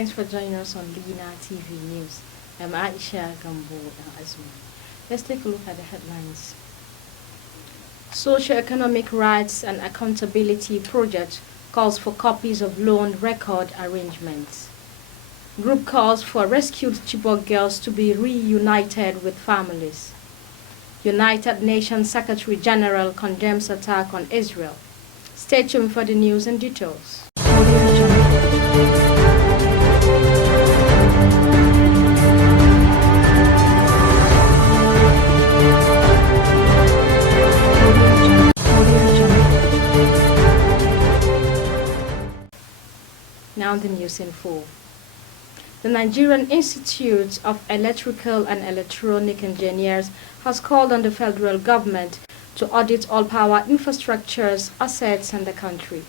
Thanks for joining us on LINATV News. I'm Aisha Gambo Azumi. Let's take a look at the headlines. Socio-Economic Rights and Accountability Project calls for copies of loan record arrangements. Group calls for rescued CHIBOK girls to be reunited with families. United Nations Secretary General condemns attack on Israel. Stay tuned for the news and details. Now the news in full. The Nigerian Institute of Electrical and Electronic Engineers has called on the federal government to audit all power infrastructures assets in the country.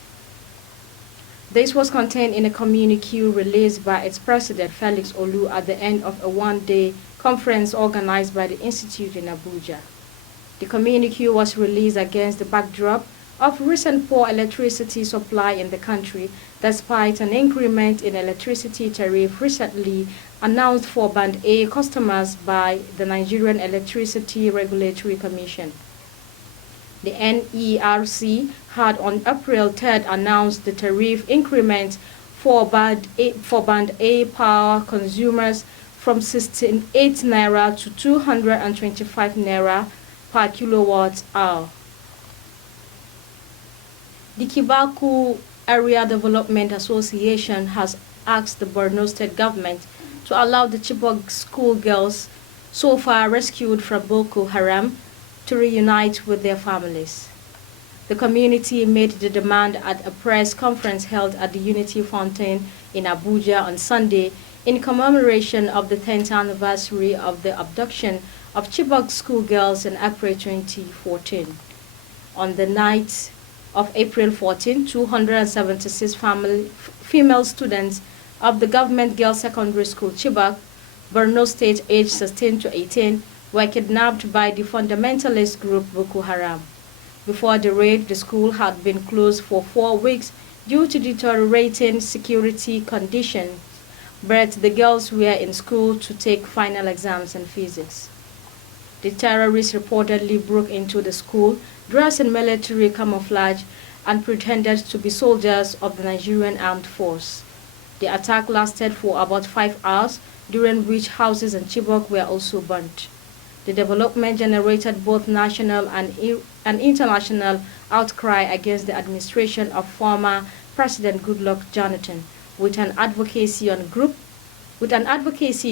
This was contained in a communique released by its president, Felix Olu, at the end of a one-day conference organized by the Institute in Abuja. The communique was released against the backdrop of recent poor electricity supply in the country, despite an increment in electricity tariff recently announced for Band A customers by the Nigerian Electricity Regulatory Commission. The NERC had on April 3rd announced the tariff increment for Band A power consumers from 68 Naira to 225 Naira per kilowatt hour. The Kibaku Area Development Association has asked the Borno State government to allow the CHIBOK schoolgirls so far rescued from Boko Haram to reunite with their families. The community made the demand at a press conference held at the Unity Fountain in Abuja on Sunday in commemoration of the 10th anniversary of the abduction of CHIBOK schoolgirls in April 2014. On the night of April 14, 276 female students of the government girls secondary school CHIBOK, Borno State, aged 16 to 18, were kidnapped by the fundamentalist group Boko Haram. Before the raid, the school had been closed for 4 weeks due to deteriorating security conditions, but the girls were in school to take final exams in physics. The terrorists reportedly broke into the school, dressed in military camouflage, and pretended to be soldiers of the Nigerian Armed Force. The attack lasted for about 5 hours, during which houses in CHIBOK were also burnt. The development generated both national and international outcry against the administration of former President Goodluck Jonathan, with an advocacy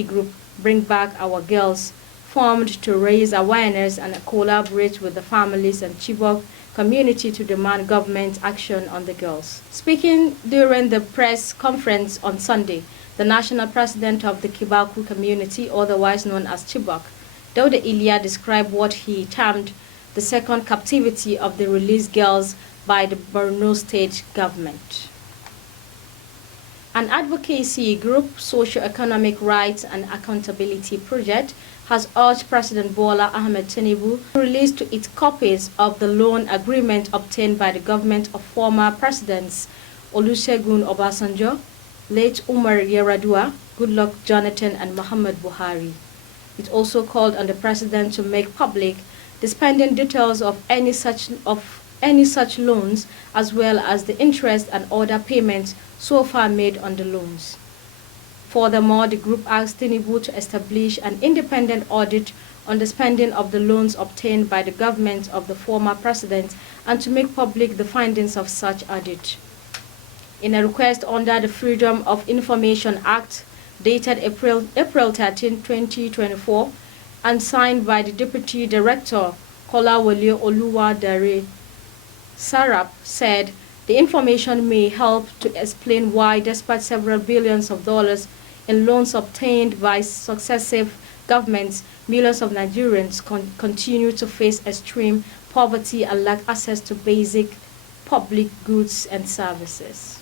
group, Bring Back Our Girls, formed to raise awareness and collaborate with the families and CHIBOK community to demand government action on the girls. Speaking during the press conference on Sunday, the national president of the Kibaku community, otherwise known as CHIBOK, Dauda Iliya, described what he termed the second captivity of the released girls by the Borno State government. An advocacy group, Socio-Economic Rights and Accountability Project, has urged President Bola Ahmed Tinubu to release to it copies of the loan agreement obtained by the government of former presidents Olusegun Obasanjo, late Umar Yar'Adua, Goodluck Jonathan, and Muhammad Buhari. It also called on the president to make public the spending details of any such loans, as well as the interest and other payments so far made on the loans. Furthermore, the group asked Tinubu to establish an independent audit on the spending of the loans obtained by the government of the former president and to make public the findings of such audit. In a request under the Freedom of Information Act, dated April 13, 2024, and signed by the Deputy Director, Kolawole Oluwadare Sarap, said the information may help to explain why, despite several billions of dollars in loans obtained by successive governments, millions of Nigerians continue to face extreme poverty and lack access to basic public goods and services.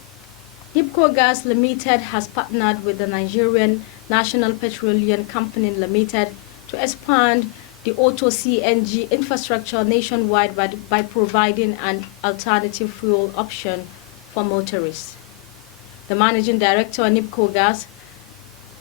HIPCO Gas Limited has partnered with the Nigerian National Petroleum Company Limited to expand the auto CNG infrastructure nationwide by providing an alternative fuel option for motorists. The managing director, NIPCO Gas,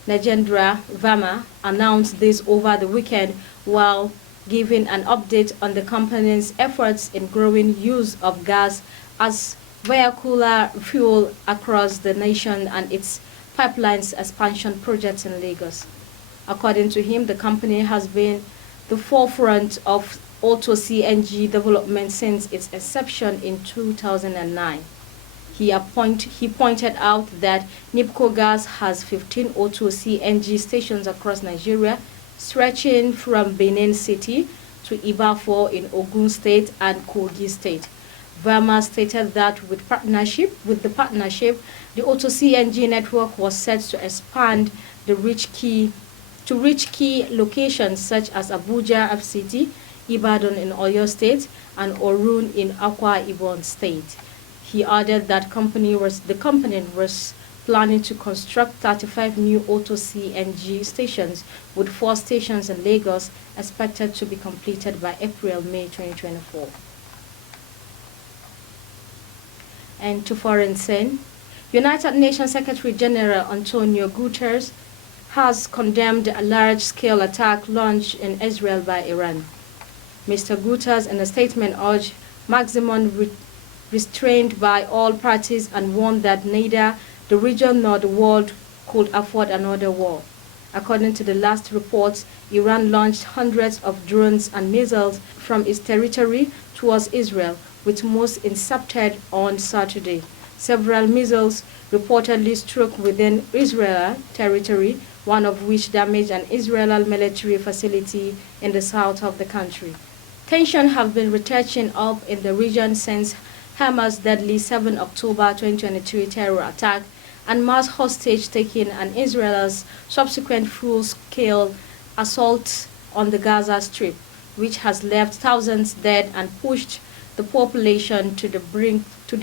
Nagendra Verma, announced this over the weekend while giving an update on the company's efforts in growing use of gas as vehicular fuel across the nation and its pipelines expansion projects in Lagos. According to him, the company has been the forefront of auto CNG development since its inception in 2009. He pointed out that NIPCO Gas has 15 auto CNG stations across Nigeria, stretching from Benin City to Ibafo in Ogun State and Kogi State. Verma stated that with the partnership, the auto CNG network was set to expand to reach key locations such as Abuja FCT, Ibadan in Oyo State, and Orun in Akwa Ibom State. He added that the company was planning to construct 35 new auto CNG stations, with 4 stations in Lagos expected to be completed by April-May 2024. And to foreign scene, United Nations Secretary General Antonio Guterres has condemned a large-scale attack launched in Israel by Iran. Mr. Guterres, in a statement, urged maximum restraint by all parties and warned that neither the region nor the world could afford another war. According to the last reports, Iran launched hundreds of drones and missiles from its territory towards Israel, with most intercepted on Saturday. Several missiles reportedly struck within Israeli territory, one of which damaged an Israeli military facility in the south of the country. Tensions have been retreating up in the region since Hamas' deadly 7 October 2023 terror attack and mass hostage-taking and Israel's subsequent full-scale assault on the Gaza Strip, which has left thousands dead and pushed the population to the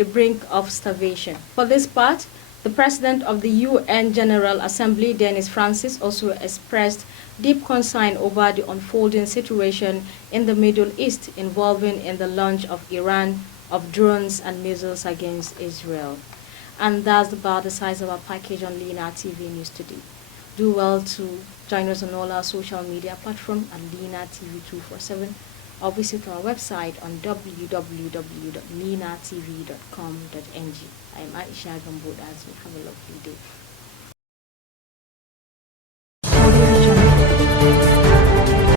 brink of starvation. For this part, the President of the UN General Assembly, Dennis Francis, also expressed deep concern over the unfolding situation in the Middle East involving in the launch of Iran of drones and missiles against Israel. And that's about the size of our package on LINATV News Today. Do well to join us on all our social media platforms at LINATV 247 or visit our website on www.linatv.com.ng. I'm Aisha Gambodazi. Have a lovely day.